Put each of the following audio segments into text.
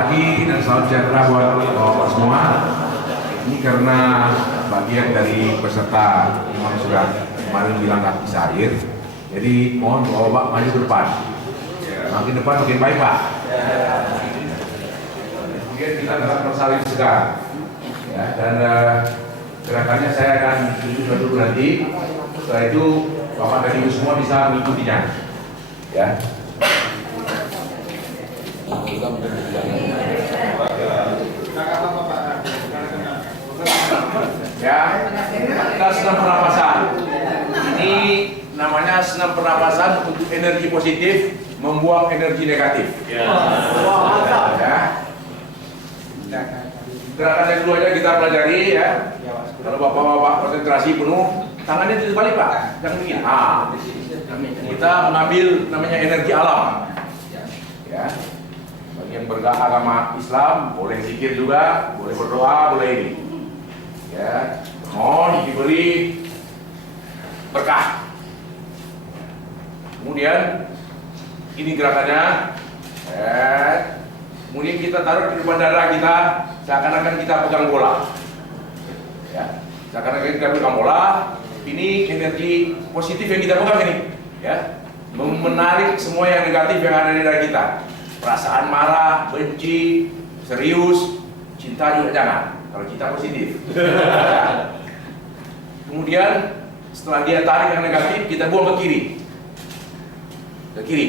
pagi dan salam sejahtera buat bapak semua. Ini karena bagian dari peserta memang sudah kemarin bilang nggak bisa air, jadi mohon bapak maju ke depan. Makin depan makin baik pak. Kemudian kita dalam persalin segar. Ya, dan gerakannya saya akan tunjukkan dulu nanti. Setelah itu bapak dan ibu semua bisa mengikutinya. Ya. Ya, kita senam pernapasan. Ini namanya senam pernapasan untuk energi positif, membuang energi negatif. Ya. Gerakan yang kedua aja kita pelajari ya. Kalau bapak-bapak konsentrasi penuh, tangannya tidak balik pak, jangan begini. Kita mengambil namanya energi alam. Ya. Bagi yang beragama Islam boleh zikir juga, boleh berdoa, boleh ini. Ya, mohon diberi berkah. Kemudian ini gerakannya. Kemudian kita taruh di depan dada kita, seakan-akan kita pegang bola. Ya, seakan-akan kita pegang bola. Ini energi positif yang kita pegang ini. Ya, menarik semua yang negatif yang ada di dada kita. Perasaan marah, benci, serius, cinta juga jangan. Kalau cinta positif. Ya. Kemudian setelah dia tarik yang negatif, kita buang ke kiri. Ke kiri.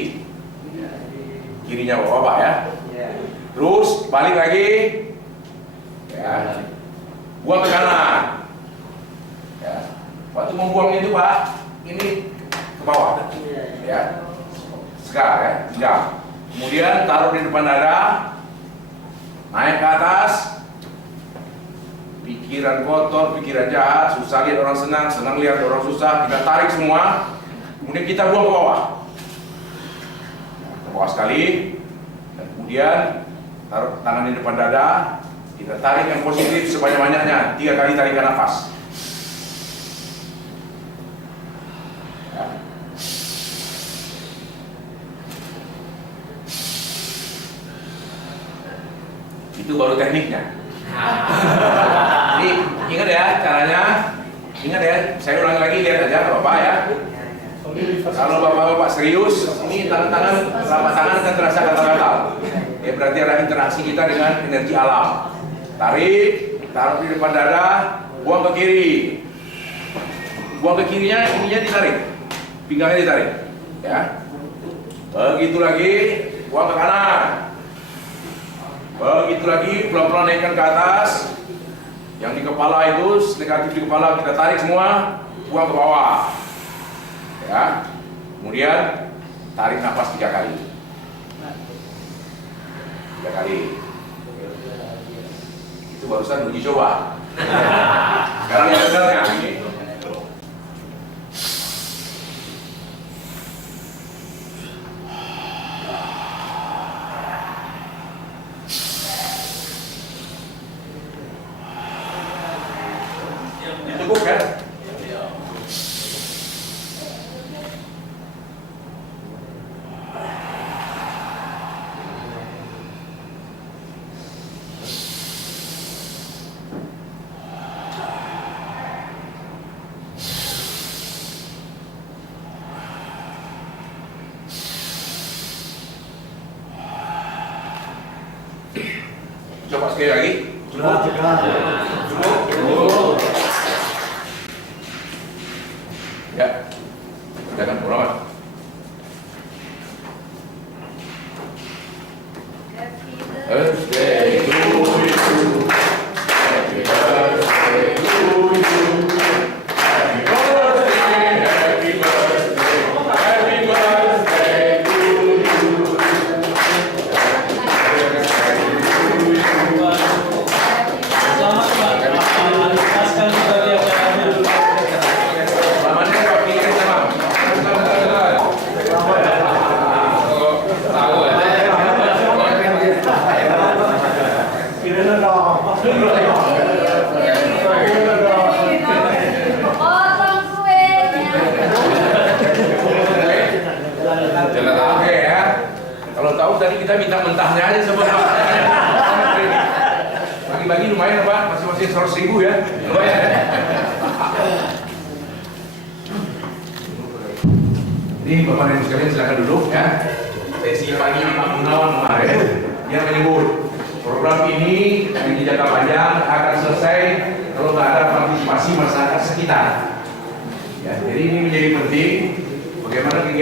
Kirinya bapak ya. Terus balik lagi. Ya. Buang ke kanan. Ya. Waktu membuang itu pak, ini ke bawah. Ya. Segar ya, tinggal. Kemudian taruh di depan dada, naik ke atas. Pikiran kotor, pikiran jahat, susah lihat orang senang, senang lihat orang susah, kita tarik semua. Kemudian kita buang ke bawah. Ke bawah sekali. Dan kemudian taruh tangan di depan dada, kita tarik yang positif sebanyak-banyaknya, 3 kali tarikan nafas. Ya. Itu baru tekniknya. Jadi ingat ya caranya, ingat ya, saya ulangi lagi, lihat aja bapak ya. Kalau bapak-bapak serius, ini tangan-tangan, telapak tangan akan terasa gatal-gatal. Ya berarti ada interaksi kita dengan energi alam. Tarik, taruh di depan dada, buang ke kiri. Buang ke kirinya, ininya ditarik, pinggangnya ditarik. Ya, begitu lagi, buang ke kanan. Begitu lagi, pelan-pelan naikkan ke atas. Yang di kepala itu, negatif di kepala kita tarik semua, buang ke bawah. Ya. Kemudian tarik nafas 3 kali. 3 kali. Itu barusan uji coba. Sekarang yang benarnya ini. Cukup kan? Coba sekali lagi. Cukup. Cukup. Ya, jangan kurang. Birthday to you. Happy birthday to you. Happy birthday, happy birthday, happy birthday to you. Jangan tahu ya. Kalau tahu tadi kita minta mentahnya aja sama Pak. lumayan Pak, masing-masing 100.000 ya. Lumayan ya. Ini Bapak dan Ibu sekalian silakan duduk ya. Sesi pagi ini Pak Gunawan kemarin yang menyebut program ini yang jangka panjang akan selesai kalau nggak ada partisipasi masyarakat sekitar. Ya, jadi ini menjadi penting bagaimana kegiatan